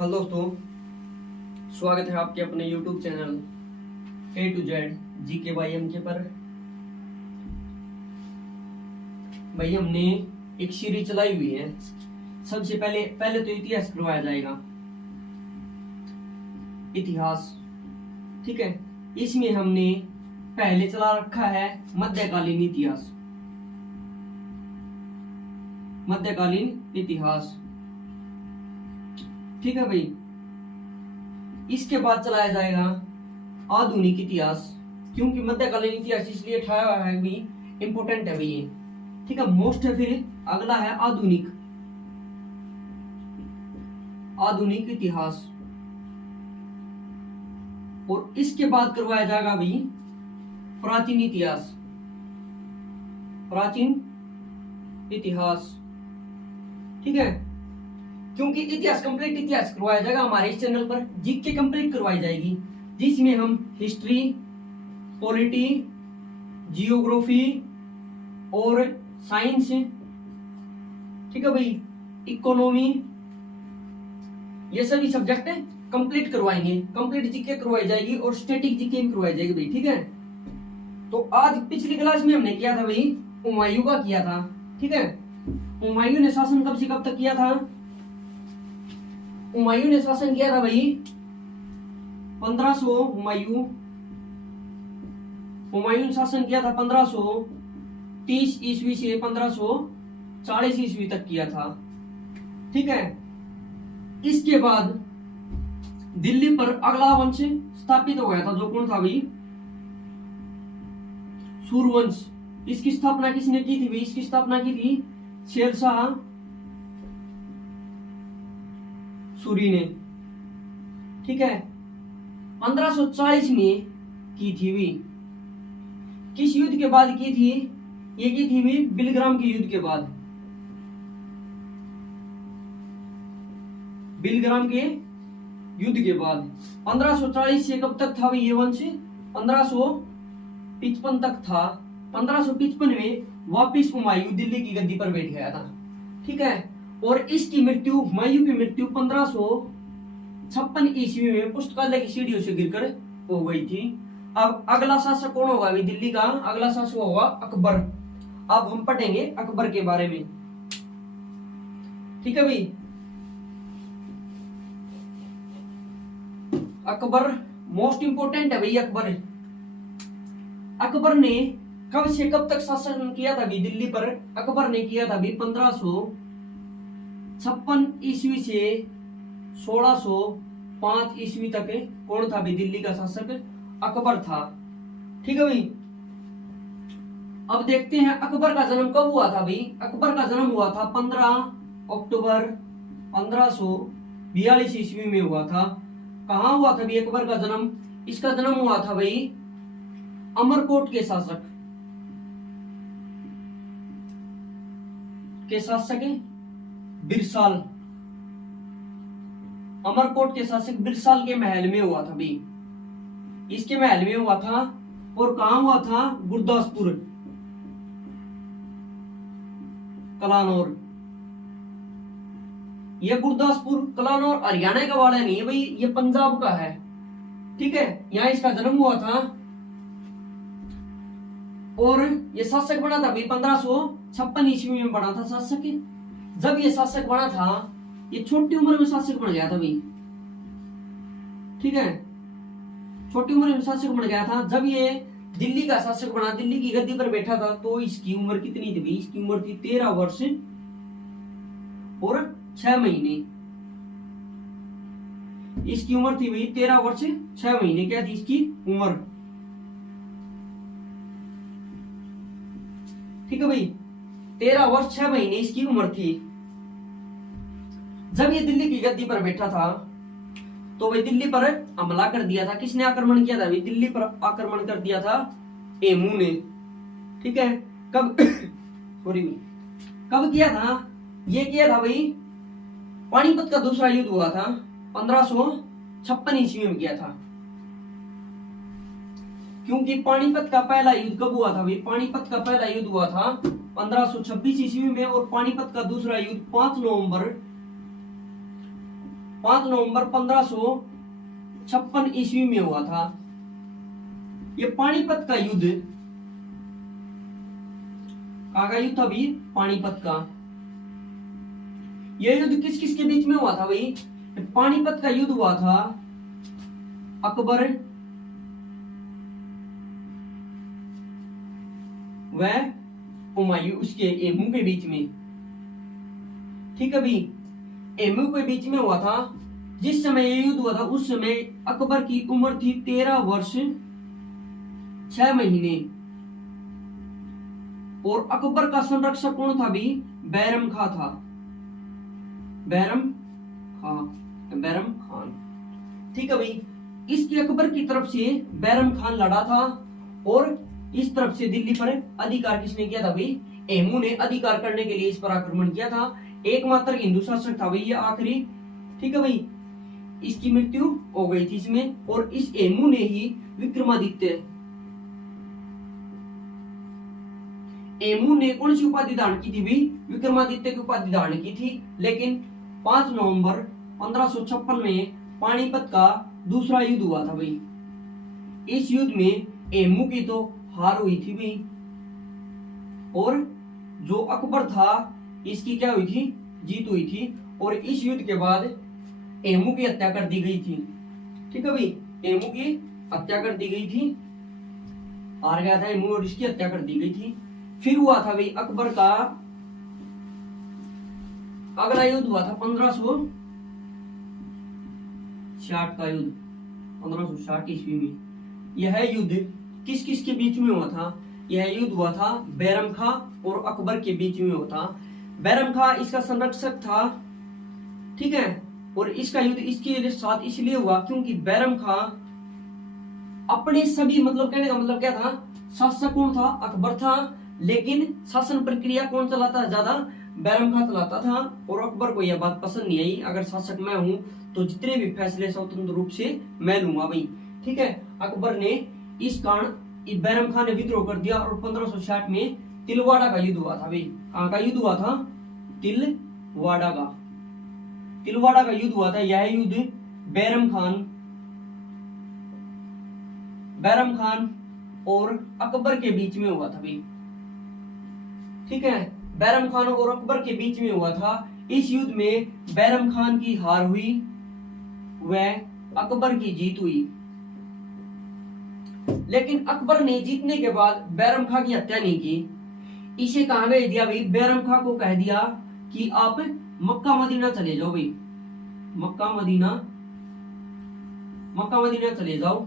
Hello दोस्तों, स्वागत है आपके अपने YouTube channel A to Z GK by MK पर। भाई हमने एक सीरीज चलाई हुई है। सबसे पहले तो इतिहास करवाया जाएगा, इतिहास। ठीक है, इसमें हमने पहले चला रखा है मध्यकालीन इतिहास, मध्यकालीन इतिहास। ठीक है भाई, इसके बाद चलाया जाएगा आधुनिक इतिहास, क्योंकि मध्यकालीन इतिहास इसलिए उठाया हुआ है भी इंपोर्टेंट है भाई ये। ठीक है, मोस्ट है। फिर अगला है आधुनिक इतिहास, और इसके बाद करवाया जाएगा भाई प्राचीन इतिहास, प्राचीन इतिहास। ठीक है, क्योंकि कंप्लीट इतिहास करवाया जाएगा हमारे इस चैनल पर। जीके कंप्लीट करवाई जाएगी, जिसमें हम हिस्ट्री, पॉलिटी, जियोग्राफी और साइंस, ठीक है भाई, इकोनॉमी, ये सभी सब्जेक्ट कंप्लीट करवाएंगे। कंप्लीट जीके करवाई जाएगी और स्टैटिक जीके भी करवाई जाएगी भाई। ठीक है, तो आज पिछली क्लास में हमने किया था भाई हुमायूं का किया था। ठीक है, हुमायूं ने शासन कब से कब तक किया था? हुमायूं ने शासन किया था भाई 1500। हुमायूं शासन किया था 1530 ईस्वी से 1540 ईस्वी तक किया था। ठीक है, इसके बाद दिल्ली पर अगला वंश स्थापित हो गया था, जो कौन था भाई? सूर्यवंश। इसकी स्थापना किसने की थी भाई? इसकी स्थापना की थी शेरशाह सूरी ने। ठीक है, 1540 में की थी भी। किस युद्ध के बाद की थी? ये की थी भी बिलग्राम के युद्ध के बाद। बिलग्राम के युद्ध के बाद 1540 से कब तक था भाई ये वंश? 1555 तक था। 1555 में वापिस हुमायूं दिल्ली की गद्दी पर बैठ गया था। ठीक है, और इसकी मृत्यु, हुमायूं की मृत्यु 1556 ईस्वी में पुस्तकालय की सीढ़ियों से गिरकर हो गई थी। अब अगला शासक कौन होगा अभी दिल्ली का? अगला शासक होगा अकबर। अब हम पढ़ेंगे अकबर के बारे में। ठीक है भाई, अकबर मोस्ट इंपोर्टेंट है भाई। अकबर ने कब से कब तक शासन किया था भाई दिल्ली पर? अकबर ने किया था भाई 1556 ईस्वी से 1605 ईस्वी तक। कौन था भाई दिल्ली का शासक? अकबर था। ठीक है भाई, अब देखते हैं अकबर का जन्म कब हुआ था भाई। अकबर का जन्म हुआ था 15 अक्टूबर 1542 ईस्वी में हुआ था। कहाँ हुआ था भाई अकबर का जन्म? इसका जन्म हुआ था भाई अमरकोट के शासक बिरसाल। अमरकोट के शासक बिरसाल के महल में हुआ था भाई। इसके महल में हुआ था। और कहां हुआ था? गुरदासपुर, कलानौर। ये गुरदासपुर कलानौर हरियाणा का वाला नहीं है भाई, ये पंजाब का है। ठीक है, यहां इसका जन्म हुआ था। और ये शासक बना था भाई 1556 ईस्वी में बना था शासक। जब ये शासक बना था, ये छोटी उम्र में शासक बन गया था भाई। ठीक है, छोटी उम्र में शासक बन गया था। जब ये दिल्ली का शासक बना, दिल्ली की गद्दी पर बैठा था, तो इसकी उम्र कितनी थी भाई? इसकी उम्र थी 13 वर्ष और 6 महीने। इसकी उम्र थी भाई 13 वर्ष 6 महीने। क्या थी इसकी उम्र? ठीक है भाई, 13 वर्ष 6 महीने इसकी उम्र थी जब ये दिल्ली की गद्दी पर बैठा था। तो भाई दिल्ली पर हमला कर दिया था। किसने आक्रमण किया था भाई? दिल्ली पर आक्रमण कर दिया था एमू ने। ठीक है, कब सॉरी कब किया था? ये किया था भाई पानीपत का दूसरा युद्ध हुआ था 1556 ईस्वी में किया था। क्योंकि पानीपत का पहला युद्ध कब हुआ था भाई? पानीपत का पहला युद्ध हुआ था 1526 ईस्वी में, और पानीपत का दूसरा युद्ध 5 नवंबर 5 नवंबर 1556 ईस्वी में हुआ था। ये पानीपत का युद्ध, कहाँ का युद्ध था भाई? पानीपत का। यह युद्ध किस किस के बीच में हुआ था भाई? पानीपत का युद्ध हुआ था अकबर व हुमायूं उसके एमू के बीच में। ठीक है भाई, एमू के बीच में हुआ था। जिस समय ये युद्ध हुआ था उस समय अकबर की उम्र थी 13 वर्ष 6 महीने। और अकबर का संरक्षक कौन था भाई? बैरम खां था। बैरम खान। ठीक है भाई, इसकी अकबर की तरफ से बैरम खान लड़ा था और इस तरफ से दिल्ली पर अधिकार किसने किया था भाई? एमू ने अधिकार करने के लिए इस पर आक्रमण किया था। एकमात्र हिंदू शासक था भाई ये आखिरी। ठीक है भाई, इसकी मृत्यु हो गई थी इसमें। और इस एमू ने ही एमू ने कौन सी उपाधि धारण की थी भाई? विक्रमादित्य की उपाधि धारण की थी। लेकिन 5 नवंबर 1556 में पानीपत का दूसरा युद्ध हुआ था भाई। इस युद्ध में एमू की तो हार हुई थी भाई, और जो अकबर था इसकी क्या हुई थी? जीत हुई थी। और इस युद्ध के बाद एमू की हत्या कर दी गई थी। ठीक है भाई, एमू की हत्या कर दी गई थी। हार गया था एमू और इसकी हत्या कर दी गई थी। फिर हुआ था भाई अकबर का अगला युद्ध हुआ था 1560 का युद्ध, 1560 ईस्वी में। यह युद्ध किस किस के बीच में हुआ था? यह युद्ध हुआ था बैरम खां और अकबर के बीच में हुआ था। बैरम खां इसका संरक्षक था। ठीक है, और इसका युद्ध इसके साथ इसलिए हुआ क्योंकि बैरम खां अपने सभी, मतलब कहने का मतलब क्या था, शासक कौन था? अकबर था। लेकिन शासन प्रक्रिया कौन चलाता ज्यादा? बैरम खां चलाता था। और अकबर को यह बात पसंद नहीं आई, अगर शासक मैं हूं तो जितने भी फैसले स्वतंत्र रूप से मैं लूंगा भाई। ठीक है, अकबर ने इस कारण बैरम खां ने विद्रोह कर दिया और 1560 में तिलवाड़ा का युद्ध हुआ था भाई। कहां का युद्ध हुआ था? तिलवाड़ा का युद्ध हुआ था। यह युद्ध बैरम खान और अकबर के बीच में हुआ था भाई। ठीक है, बैरम खान और अकबर के बीच में हुआ था। इस युद्ध में बैरम खान की हार हुई व अकबर की जीत हुई। लेकिन अकबर ने जीतने के बाद बैरम खां की हत्या नहीं की। इसे कहां भेज दिया भाई? बैरम खां को कह दिया कि आप मक्का मदीना चले जाओ भाई। मक्का मदीना चले जाओ।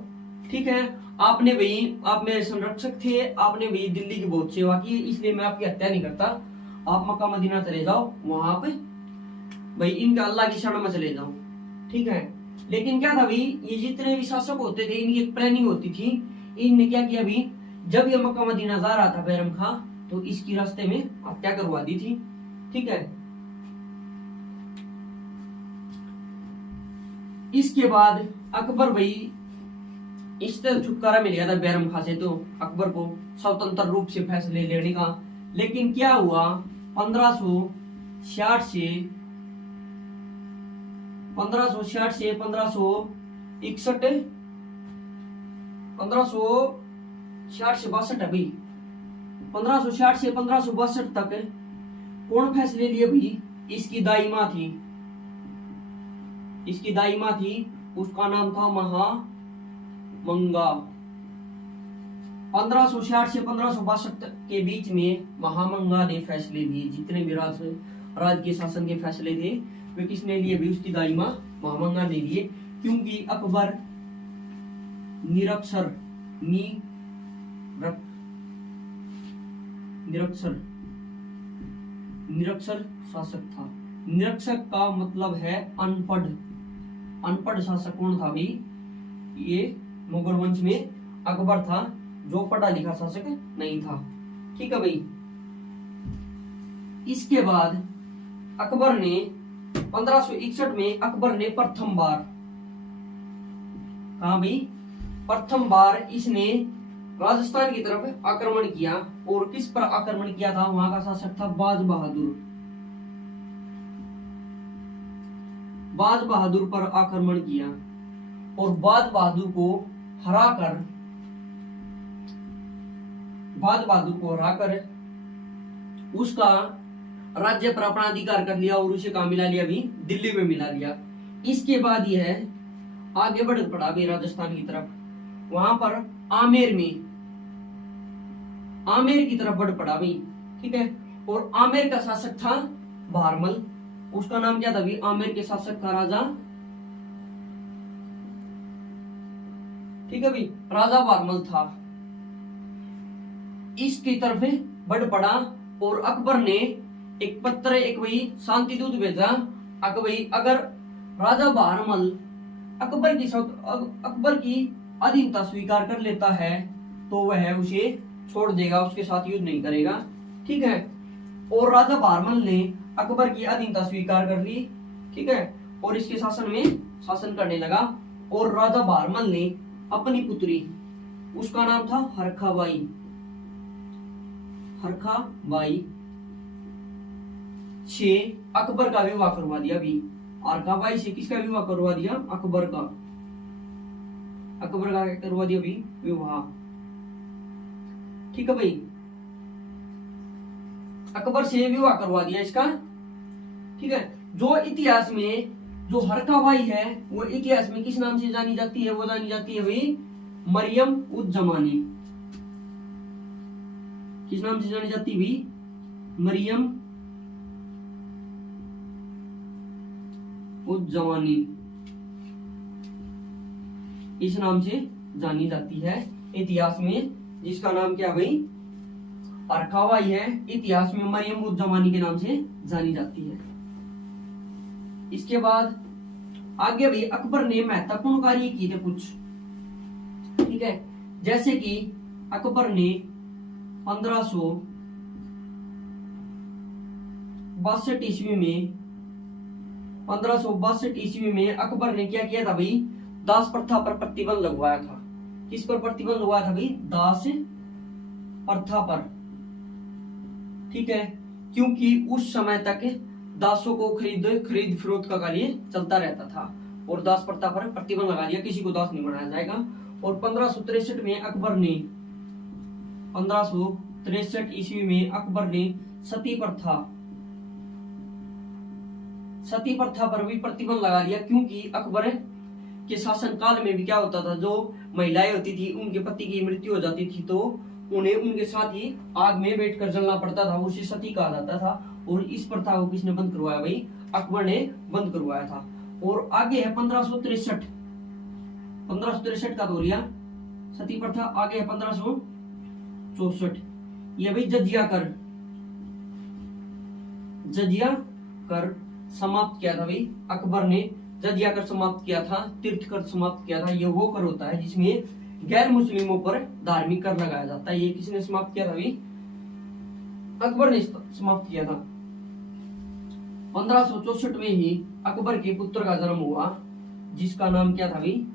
ठीक है, आपने भाई, आप मेरे संरक्षक थे, आपने भाई दिल्ली की बहुत सेवा की, इसलिए मैं आपकी हत्या नहीं करता। आप मक्का मदीना चले जाओ, वहां पे भाई इनका अल्लाह की शरण में चले जाओ। ठीक है, लेकिन क्या था भाई, ये जितने भी शासक होते थे इनकी एक प्लानिंग होती थी। इनने क्या किया भाई, जब ये मक्का मदीना जा रहा था बैरम खां, तो इसकी रास्ते में हत्या करवा दी थी। ठीक है, इसके बाद अकबर भाई इस तरह छुटकारा मिल गया था बैरम खां से, तो अकबर को स्वतंत्र रूप से फैसले लेने का। लेकिन क्या हुआ, 1566 से 1561 1560 से 62 है भाई। 1560 से 1562 तक कौन फैसले लिए भाई? इसकी दाई माँ थी, उसका नाम था महामंगा। 1560 से 1562 के बीच में महामंगा ने फैसले लिए। जितने भी राज के शासन के फैसले थे वे किसने लिए भी? उसकी दाई माँ महामंगा ने लिए। क्योंकि अकबर निरक्षर शासक था। निरक्षर का मतलब है अनपढ़ शासक कौन था भाई? ये मुगल वंश में अकबर था, जो पढ़ा लिखा शासक नहीं था। ठीक है भाई, इसके बाद अकबर ने 1561 में अकबर ने प्रथम बार इसने राजस्थान की तरफ आक्रमण किया। और किस पर आक्रमण किया था? वहां का शासक था बाज बहादुर। बाज बहादुर पर आक्रमण किया और बाज बहादुर को हराकर उसका राज्य पर अपना अधिकार कर लिया और उसे कहा मिला लिया, भी दिल्ली में मिला लिया। इसके बाद यह आगे बढ़ पड़ा भी राजस्थान की तरफ, वहां पर आमेर की तरफ बढ़ पड़ा भी, ठीक है। और आमेर का शासक था भारमल, उसका नाम क्या था भी, आमेर के शासक था राजा, ठीक है भी, राजा भारमल था। इसकी तरफ बढ़ पड़ा और अकबर ने एक पत्र, एक वही शांति दूत भेजा, अगर राजा भारमल अकबर की अधीनता स्वीकार कर लेता है तो वह उसे छोड़ देगा, उसके साथ युद्ध नहीं करेगा, ठीक है। और राजा भारमल ने अकबर की अधीनता स्वीकार कर ली, ठीक है, और इसके शासन में शासन करने लगा। और राजा भारमल ने अपनी पुत्री, उसका नाम था हरखाबाई से अकबर का विवाह करवा दिया भी। हरखाबाई से किसका विवाह करवा दिया, अकबर का करवा दिया भी विवाह, ठीक है भाई, अकबर से विवाह करवा दिया इसका, ठीक है। जो इतिहास में जो हरखाबाई है वो इतिहास में किस नाम से जानी जाती है, वो जानी जाती है भाई मरियम उज जमानी। किस नाम से जानी जाती है भाई, मरियम उज जमानी, इस नाम से जानी जाती है इतिहास में, जिसका नाम क्या भाई हरखाबाई है, इतिहास में मरियम उज जमानी के नाम से जानी जाती है। इसके बाद आगे भी अकबर ने महत्वपूर्ण कार्य किए थे कुछ, ठीक है, जैसे कि अकबर ने 1562 ईस्वी में अकबर ने क्या किया था भाई, दास प्रथा पर प्रतिबंध लगवाया था। किस पर प्रतिबंध लगवाया था भाई, दास प्रथा पर, ठीक है, क्योंकि उस समय तक दासों को खरीद फरोख्त का कार्य चलता रहता था और दास प्रथा पर प्रतिबंध लगा दिया, किसी को दास नहीं बनाया जाएगा। और 1563 में अकबर ने 1563 ईस्वी में अकबर ने सती प्रथा पर भी प्रतिबंध लगा दिया, क्योंकि अकबर के शासन काल में भी क्या होता था, जो महिलाएं होती थी उनके पति की मृत्यु हो जाती थी तो उन्हें उनके साथ ही आग में बैठकर जलना पड़ता था, उसे सती कहा जाता था। और इस प्रथा को किसने बंद करवाया भाई, अकबर ने बंद करवाया था। और आगे है 1563 का दौरिया सती प्रथा, आगे है 1564, ये भाई जजिया कर समाप्त किया था भाई, अकबर ने जजिया कर समाप्त किया था, तीर्थ कर समाप्त किया था। ये वो कर होता है जिसमें गैर मुस्लिमों पर धार्मिक कर लगाया जाता है, ये किसने समाप्त किया था भाई, अकबर ने समाप्त किया था। 1564 में ही अकबर के पुत्र का जन्म हुआ, जिसका नाम क्या था भाई,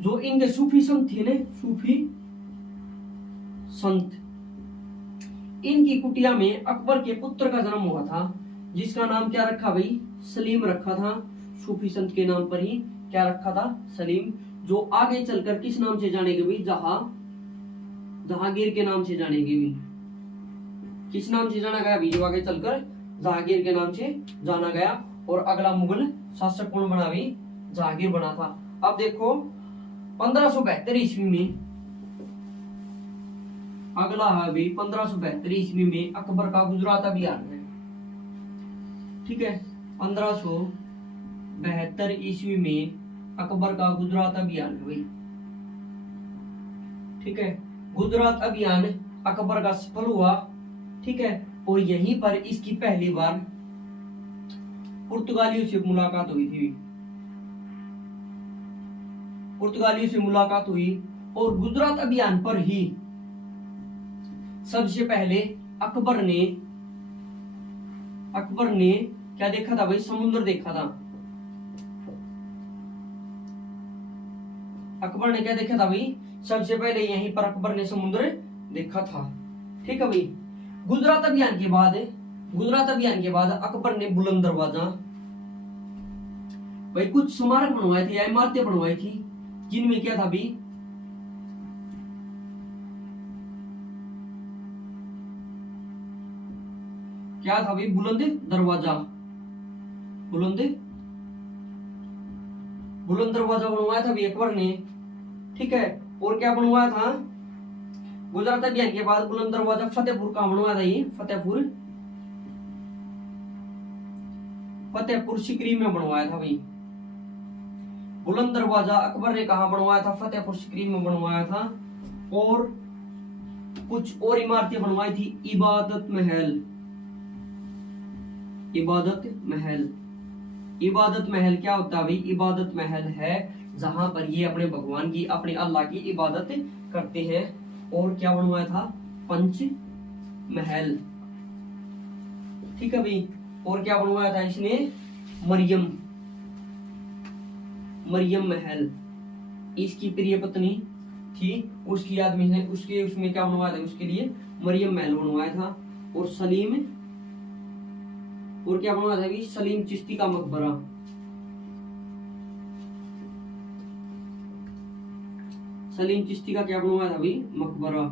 जो इनके सूफी संत थे ना, सूफी संत, इनकी कुटिया में अकबर के पुत्र का जन्म हुआ था, जिसका नाम क्या रखा भाई, सलीम रखा था। सूफी संत के नाम पर ही क्या रखा था, सलीम, जो आगे चलकर किस नाम से जानेंगे भाई, जहांगीर के नाम से जानेंगे भी। किस नाम से जाना गया भी, जो आगे चलकर जहांगीर के नाम से जाना गया। और अगला मुगल शासक कौन बना भी, जहांगीर बना था। अब देखो 1572 ईस्वी में, अगला है भी 1572 ईस्वी में अकबर का गुजरात अभियान है, ठीक है। 1572 ईस्वी में अकबर का गुजरात अभियान है भाई, ठीक है। गुजरात अभियान अकबर का सफल हुआ, ठीक है। और यहीं पर इसकी पहली बार पुर्तगालियों से मुलाकात हुई थी, और गुजरात अभियान पर ही सबसे पहले अकबर ने क्या देखा था भाई, समुद्र देखा था। अकबर ने क्या देखा था भाई, सबसे पहले यहीं पर अकबर ने समुद्र देखा था, ठीक है भाई। गुजरात अभियान के बाद अकबर ने बुलंद दरवाजा भाई कुछ स्मारक बनवाए थे या इमारतें बनवाई थी, जिनमें क्या था भाई, क्या था भाई, बुलंद दरवाजा, बुलंद बुलंद दरवाजा बनवाया था भाई अकबर ने। ठीक है, और क्या बनवाया था, गुजरात अभियान के बाद बुलंद दरवाजा फतेहपुर का बनवाया था, ये फतेहपुर सिकरी में बनवाया था भाई। बुलंद दरवाजा अकबर ने कहा बनवाया था, फतेहपुर सिकरी में बनवाया था। और कुछ और इमारतें बनवाई थी, इबादत महल, इबादत महल। इबादत महल क्या होता है भाई, इबादत महल है जहां पर ये अपने भगवान की, अपने अल्लाह की इबादत करते हैं। और क्या बनवाया था, पंच महल। ठीक है भाई, और क्या बनवाया था इसने, मरियम, मरियम महल, इसकी प्रिय पत्नी थी, उसकी याद में उसके उसमें क्या बनवाया था, उसके लिए मरियम महल बनवाया था। और सलीम, और क्या बनवाया था भाई, सलीम चिश्ती का मकबरा, सलीम चिश्ती का क्या बनवाया था भाई, मकबरा।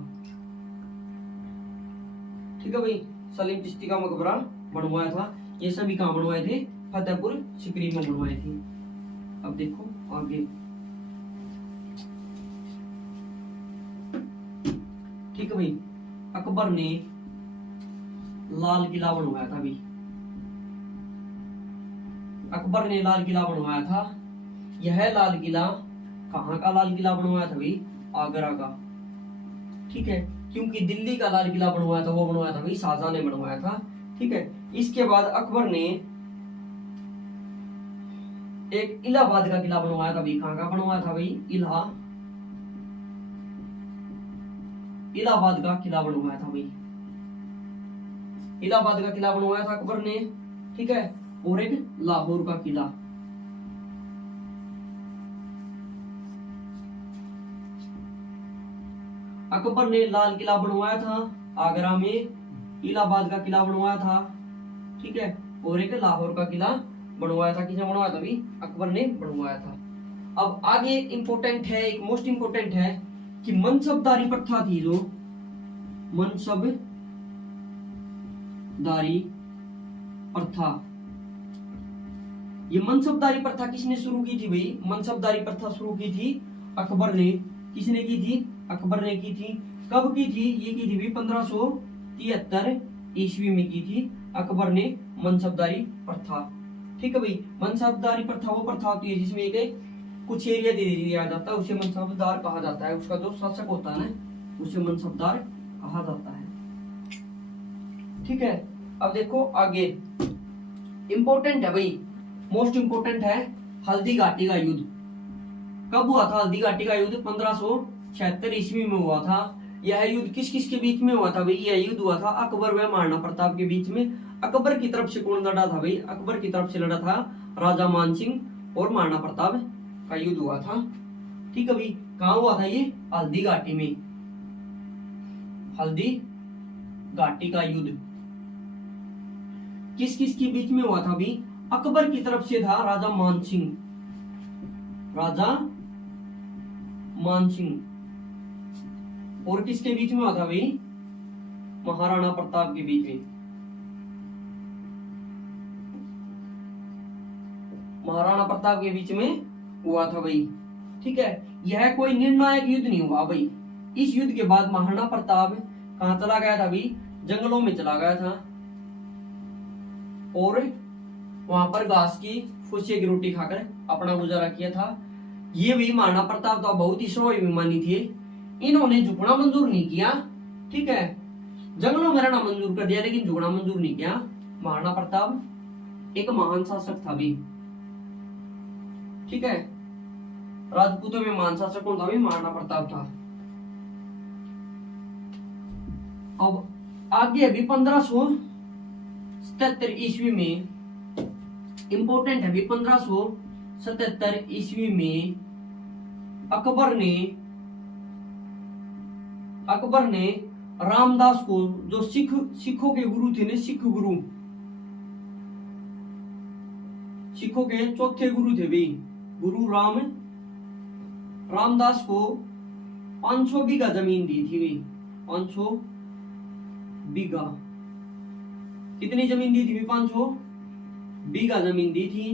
ठीक है भाई, सलीम चिश्ती का मकबरा बनवाया था। ये सभी कहां बनवाए थे, फतेहपुर सिकरी में बनवाए थे। अब देखो आगे, ठीक है भाई, अकबर ने लाल किला बनवाया था भाई, अकबर ने लाल किला बनवाया था। यह लाल किला कहाँ का लाल किला बनवाया था भाई, आगरा का। ठीक है, क्योंकि दिल्ली का लाल किला बनवाया था, वो बनवाया था भाई शाहजहां ने बनवाया था। ठीक है, इसके बाद अकबर ने एक इलाहाबाद का किला बनवाया था भाई, कहाँ का बनवाया था भाई, इलाहाबाद का किला बनवाया था भाई, इलाहाबाद का किला बनवाया था अकबर ने। ठीक है, और एक लाहौर का किला, अकबर ने लाल किला बनवाया था आगरा में, इलाहाबाद का किला बनवाया था। ठीक है, और एक लाहौर का किला बनवाया था, किसने बनवाया था भाई, अकबर ने बनवाया था। अब आगे इंपॉर्टेंट है, एक मोस्ट इंपॉर्टेंट है कि मनसबदारी प्रथा थी, जो मनसबदारी प्रथा, ये मनसबदारी प्रथा किसने शुरू की थी भाई, मनसबदारी प्रथा शुरू की थी अकबर ने। किसने की थी, अकबर ने की थी। कब की थी, ये की थी भाई 1573 ईस्वी में की थी अकबर ने मनसबदारी प्रथा। ठीक है भाई, मनसबदारी प्रथा वो प्रथा होती है जिसमें एक कुछ एरिया दे दिया जाता है, उसे मनसबदार कहा जाता है, उसका जो शासक होता है ना, उसे मनसबदार कहा जाता है। ठीक है, अब देखो आगे, इंपॉर्टेंट है भाई, मोस्ट इंपोर्टेंट है, हल्दी घाटी का युद्ध। कब हुआ था हल्दी घाटी का युद्ध, 1576 ईस्वी में हुआ था। यह युद्ध किस किस के बीच में हुआ था भाई, यह युद्ध हुआ था अकबर व महाराणा प्रताप के बीच में। अकबर की तरफ से कौन लड़ा था भाई, अकबर की तरफ से लड़ा था राजा मानसिंह और महाराणा प्रताप का युद्ध हुआ था। ठीक है भाई, कहाँ हुआ था ये, हल्दी घाटी में, हल्दी घाटी का युद्ध किस किस के बीच में हुआ था भाई, अकबर की तरफ से था राजा मानसिंह, राजा मानसिंह, और किसके बीच में हुआ था भाई, महाराणा प्रताप के बीच में, महाराणा प्रताप के बीच में हुआ था भाई। ठीक है, यह कोई निर्णायक युद्ध नहीं हुआ भाई। इस युद्ध के बाद महाराणा प्रताप कहां चला गया था भाई, जंगलों में चला गया था, और वहां पर घास की फुसिया की रोटी खाकर अपना गुजारा किया था। ये भी महाराणा प्रताप तो बहुत ही स्वाभिमानी थे, इन्होंने झुकना मंजूर नहीं किया। ठीक है, जंगलों में रहना मंजूर कर दिया, लेकिन झुकना मंजूर नहीं किया। महाराणा प्रताप एक महान शासक था भी। ठीक है, राजपूतों में महान शासक कौन था भी, महाराणा प्रताप था। अब आगे अभी 1577 ईस्वी में, इंपोर्टेंट है अभी, 1577 ईस्वी में अकबर ने रामदास को, जो सिखों के गुरु थे ना, सिखों के चौथे गुरु थे भाई गुरु रामदास को 500 बीघा जमीन दी थी भाई 500 बीघा। कितनी जमीन दी थी भाई 500 बीघा जमीन दी थी।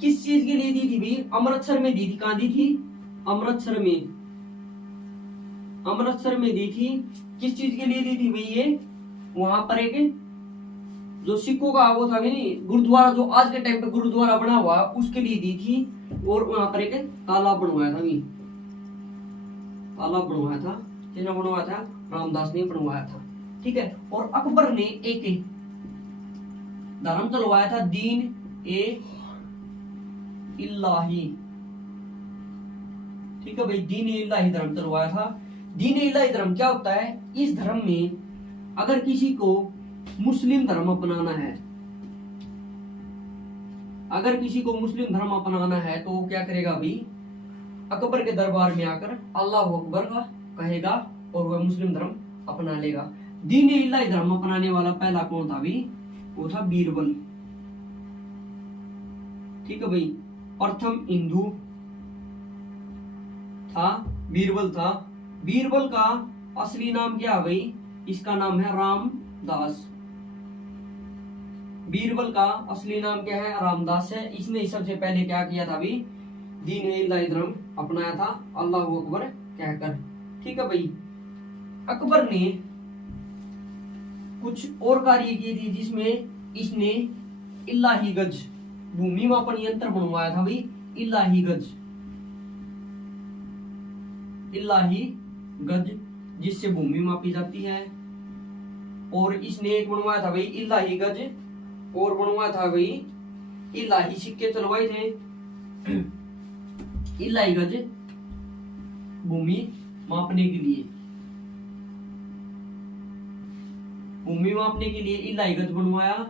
किस चीज के लिए दी थी भाई? अमृतसर में दी थी। कहां दी थी? अमृतसर में दी थी। किस चीज के लिए दी थी भाई? ये वहां पर एक जो सिखों का वो था नहीं गुरुद्वारा, जो आज के टाइम पे गुरुद्वारा बना हुआ उसके लिए दी थी। और वहां पर एक तालाब बनवाया था भाई, तालाब बनवाया था। किसने बनवाया था? रामदास ने बनवाया था। ठीक है। और अकबर ने एक धर्म चलवाया था दीन ए इलाही। ठीक है भाई, दीन ए इलाही धर्म चलवाया था। दीन ए इलाही धर्म क्या होता है? इस धर्म में अगर किसी को मुस्लिम धर्म अपनाना है, अगर किसी को मुस्लिम धर्म अपनाना है तो वो क्या करेगा भाई? अकबर के दरबार में आकर अल्लाह अकबर का कहेगा और वह मुस्लिम धर्म अपना लेगा। दीन ए इलाही धर्म अपनाने वाला पहला कौन था भाई? वो था बीरबल। ठीक है भाई, प्रथम हिंदू था बीरबल था। बीरबल का असली नाम क्या है भाई? इसका नाम है रामदास। बीरबल का असली नाम क्या है? रामदास है। इसने सबसे पहले क्या किया था भाई? दीन ए इलाही धर्म अपनाया था अल्लाह अकबर कहकर। ठीक है भाई, अकबर ने कुछ और कार्य किए थे जिसमें इसने इलाही गज भूमि मापन यंत्र बनवाया था भाई। इलाही गज जिससे भूमि मापी जाती है। और इसने एक बनवाया था भाई इलाही गज, और बनवाया था भाई इलाही सिक्के चलवाए थे। इलाही गज भूमि मापने के लिए, भूमि मापने के लिए इलाही गज बनवाया,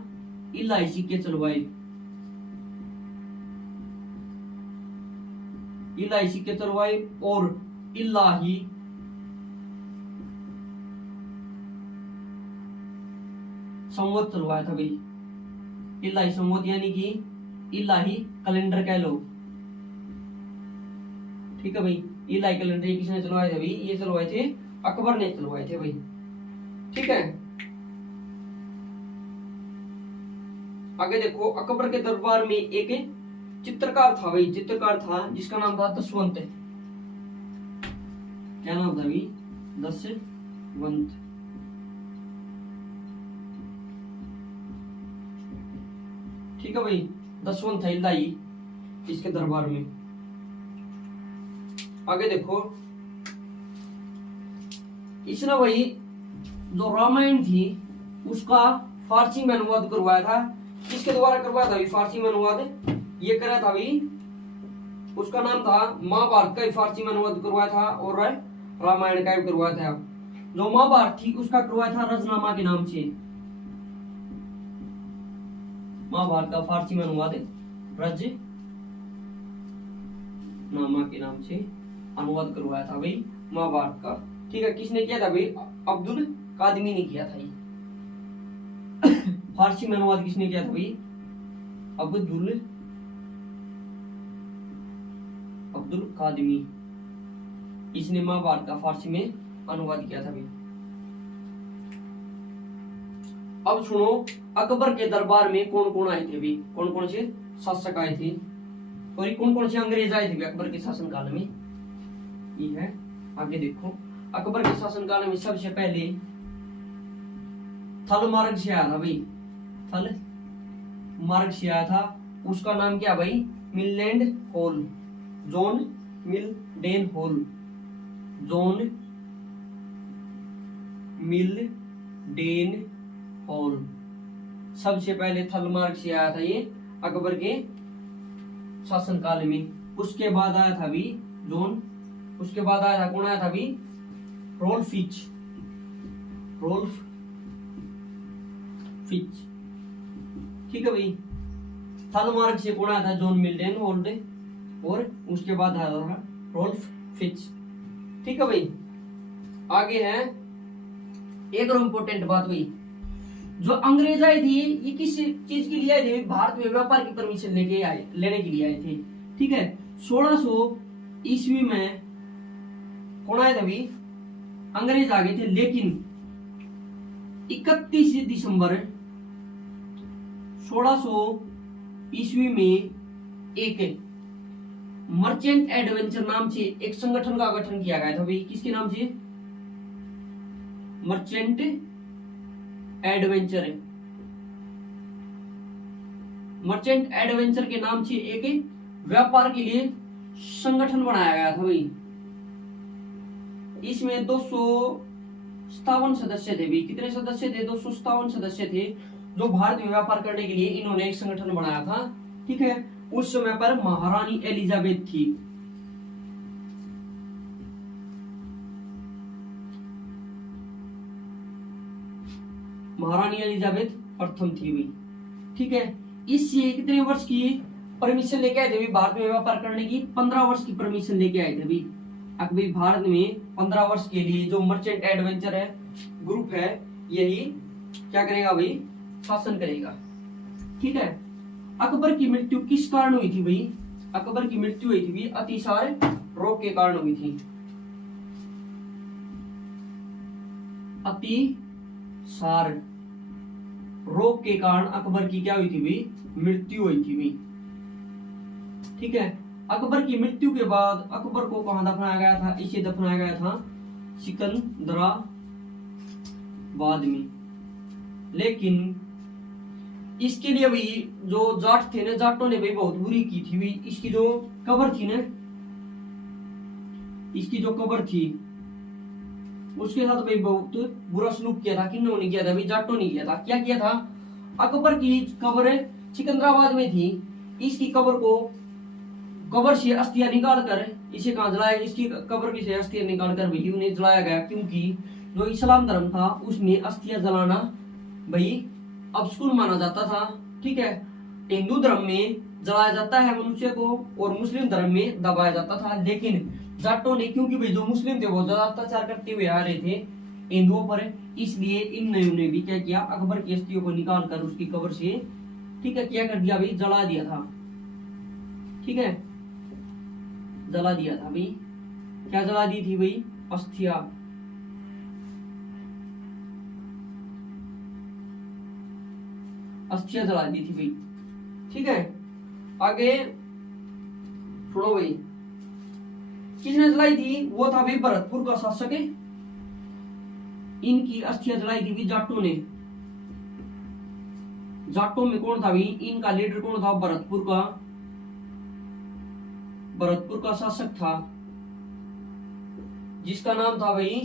इलाही सिक्के चलवाए। इलाही सिक्के चलवाए और इलाही संवत चलवाया था भाई। इलाही संवत यानी कि इलाही कैलेंडर कह लो। ठीक है भाई, इलाही कैलेंडर ये किसने चलवाए थे भाई? ये चलवाए थे अकबर ने चलवाए थे भाई। ठीक है, आगे देखो, अकबर के दरबार में एक चित्रकार था भाई, चित्रकार था जिसका नाम था दसवंत। क्या नाम था भाई? दसवंत। ठीक है भाई, दसवंत था इलाही इसके दरबार में। आगे देखो, इसने भाई जो रामायण थी उसका फारसी में अनुवाद करवाया था। किसके द्वारा करवाया था भाई फारसी में अनुवाद? ये करा था भाई, उसका नाम था महाभारत का फारसी में अनुवाद करवाया था और रामायण का भी करवाया था। जो महाभारत थी उसका करवाया था रजनामा के नाम से। महाभारत का फारसी में अनुवाद रजनामा के नाम से अनुवाद करवाया था भाई महाभारत का। ठीक है, किसने किया था भाई? अब्दुल कादमी ने किया था। फारसी में अनुवाद किसने किया था भाई? अब्दुल कादमी। इसने महाभारत का फारसी में अनुवाद किया था भाई। अब सुनो, अकबर के दरबार में कौन कौन आए थे भाई? कौन कौन से शासक आए थे और कौन कौन से अंग्रेज आए थे अकबर के शासनकाल में? ये है, आगे देखो, अकबर के शासनकाल में सबसे पहले थल मार्ग से आया था भाई। थल मार्ग से आया था, उसका नाम क्या भाई? Mildenhall, John Mildenhall, John Mildenhall. सबसे पहले थल मार्ग से आया था ये अकबर के शासनकाल में। उसके बाद आया था भी जॉन, उसके बाद आया था कौन आया था भी? Rolf Fitch. ठीक है भाई, थल मार्ग से कौन आया था? जॉन मिल्डेन हॉल, और उसके बाद आया था रोल्फ फिच। ठीक है भाई, आगे है एक और इम्पोर्टेंट बात भाई, जो अंग्रेज आए थे ये किस चीज के लिए आए थे? भारत में व्यापार की परमिशन लेने के लिए आए थे। ठीक है, 1600 ईस्वी में कौन आए थे? अभी अंग्रेज आ गए थे, लेकिन 31 दिसंबर 1600 ईस्वी में एक मर्चेंट एडवेंचर नाम से एक संगठन का गठन किया गया था भाई। किसके नाम से? Merchant adventure. मर्चेंट एडवेंचर के नाम से एक व्यापार के लिए संगठन बनाया गया था भाई। इसमें 257 सदस्य थे भाई। कितने सदस्य थे? 257 सदस्य थे, जो भारत में व्यापार करने के लिए इन्होंने एक संगठन बनाया था। ठीक है, उस समय पर महारानी एलिजाबेथ थी। महारानी एलिजाबेथ प्रथम थी भाई। ठीक है, इससे कितने वर्ष की परमिशन लेके आए थे भाई भारत में व्यापार करने की? 15 वर्ष की परमिशन लेके आए थे भाई। अब भाई भारत में 15 वर्ष के लिए जो मर्चेंट एडवेंचर है ग्रुप है, यही क्या करेगा भाई? शासन करेगा। ठीक है, अकबर की मृत्यु किस कारण हुई थी भाई? अकबर की मृत्यु हुई थी भाई अतिसार रोग के कारण हुई थी। अतिसार रोग के कारण अकबर की क्या हुई थी भाई? मृत्यु हुई थी भाई। ठीक है, अकबर की मृत्यु के बाद अकबर को कहां दफनाया गया था? इसे दफनाया गया था सिकंदराबाद में। लेकिन इसके लिए भाई जो जाट थे ना, जाटों ने भाई बहुत बुरी की थी भाई। इसकी जो कब्र थी ना, इसकी जो कब्र थी उसके साथ भाई बहुत बुरा सलूक किया था। किन्होंने किया था भाई? जाटों ने किया था। क्या किया था? अकबर की कब्र सिकंदराबाद में थी, इसकी कब्र से अस्थियां निकाल कर इसे कहां जलाया? इसकी कब्र से अस्थियां निकाल कर भाई उन्हें जलाया गया, क्योंकि जो इस्लाम धर्म था उसमें अस्थियां जलाना भाई अपशकुन माना जाता था। ठीक है, हिंदू धर्म में जलाया जाता है मनुष्य को और मुस्लिम धर्म में दबाया जाता था। लेकिन जाटों ने, क्योंकि भाई जो मुस्लिम थे बहुत ज्यादा अत्याचार करते हुए आ रहे थे हिंदुओं पर, इसलिए इन ने भी क्या किया? अकबर की अस्थियों को निकाल कर उसकी कब्र से, ठीक है, क्या कर दिया भाई? जला दिया था। ठीक है, जला दिया था भाई। क्या जला दी थी भाई? अस्थियां। अस्थियां जला दी थी भाई। ठीक है, आगे सुनो भाई। किसने जलाई थी? वो था भाई भरतपुर का शासक है। इनकी अस्थियां जलाई थी भाई जाटों ने। जाटों में कौन था भाई? इनका लीडर कौन था? भरतपुर का शासक था, जिसका नाम था भाई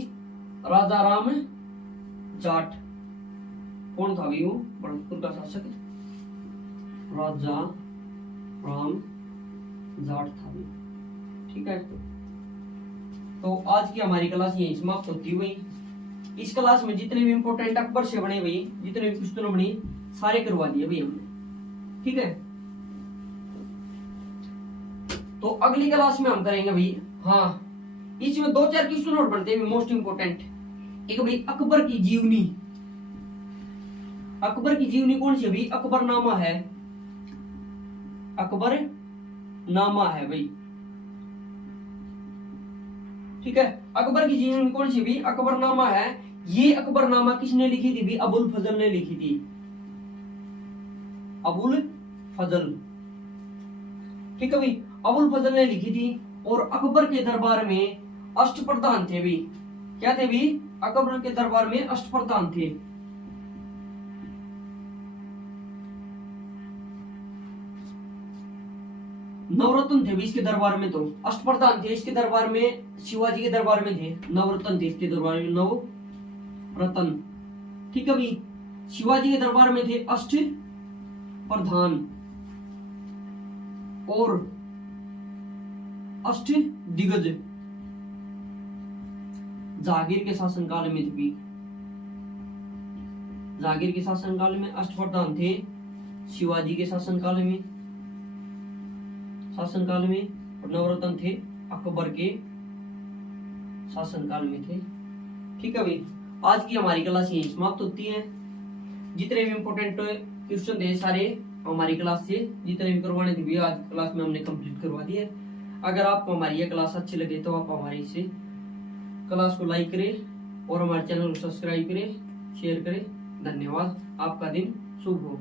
राजा राम जाट। कौन था भाई वो? भरतपुर का शासक राजा राम जाट था भाई। ठीक है, तो आज की हमारी क्लास यही समाप्त होती है भाई। इस क्लास में जितने भी इंपोर्टेंट अकबर से बने भाई, जितने भी क्वेश्चन बने सारे करवा दिए भाई हमने। ठीक है, तो अगली क्लास में हम करेंगे भाई, हाँ, इसमें 2-4 क्वेश्चन और बनते हैं मोस्ट इंपोर्टेंट। एक भाई अकबर की जीवनी। अकबर की जीवनी कौन सी है भाई? अकबरनामा है। अकबरनामा है भाई। ठीक है, अकबर की जीवनी कौन सी भी? अकबरनामा है। ये अकबरनामा किसने लिखी थी भी? अबुल फजल ने लिखी थी। अबुल फजल। ठीक है भाई, अबुल फजल ने लिखी थी। और अकबर के दरबार में अष्टप्रधान थे भी। क्या थे भी? अकबर के दरबार में अष्टप्रधान थे। नवरत्न थे भी इसके दरबार में। तो अष्टप्रधान थे इसके दरबार में, शिवाजी के दरबार में थे नवरत्न थे इसके दरबार में, नवरत्न। ठीक है भाई, शिवाजी के दरबार में थे अष्ट प्रधान और अष्ट दिग्गज। जागीर के शासनकाल में भी, जागीर के शासनकाल में अष्टप्रधान थे। शिवाजी के शासनकाल में नवरत्न थे अकबर के शासनकाल में थे। ठीक है भाई, आज की हमारी क्लास यही समाप्त होती है। जितने भी इम्पोर्टेंट क्वेश्चन थे सारे हमारी क्लास से, जितने भी करवाने थे भी आज क्लास में हमने कंप्लीट करवा दिए। अगर आपको हमारी ये क्लास अच्छी लगे तो आप हमारी इसे क्लास को लाइक करें और हमारे चैनल को सब्सक्राइब करें, शेयर करें। धन्यवाद। आपका दिन शुभ हो।